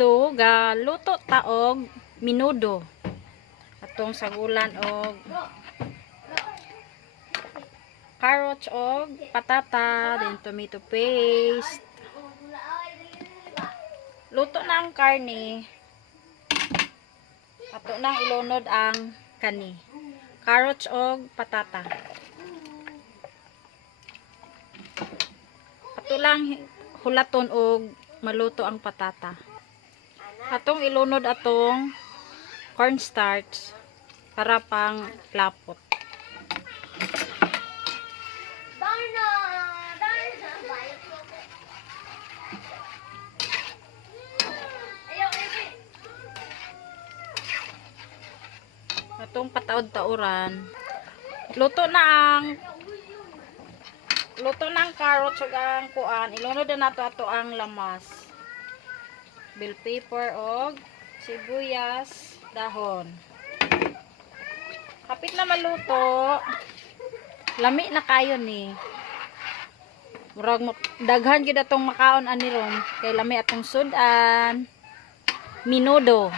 ikatlo ga luto taog minudo. Atong sagulan og carrots og patata, then tomato paste. Luto na ang karne. Ato nang ilunod ang kani. Carrots og patata. Ato lang hulaton og maluto ang patata. Atong ilunod atong cornstarch para pang lapot. Atong pataod-tauran. Luto na ang carrots ug ang kuan. Ilunod na nato ato ang lamas. Bell pepper og sibuyas, dahon. Kapit na maluto. Lami na kayo ni. Murag daghan gid atong makaon ani ron kay lami atong sudan. Minudo.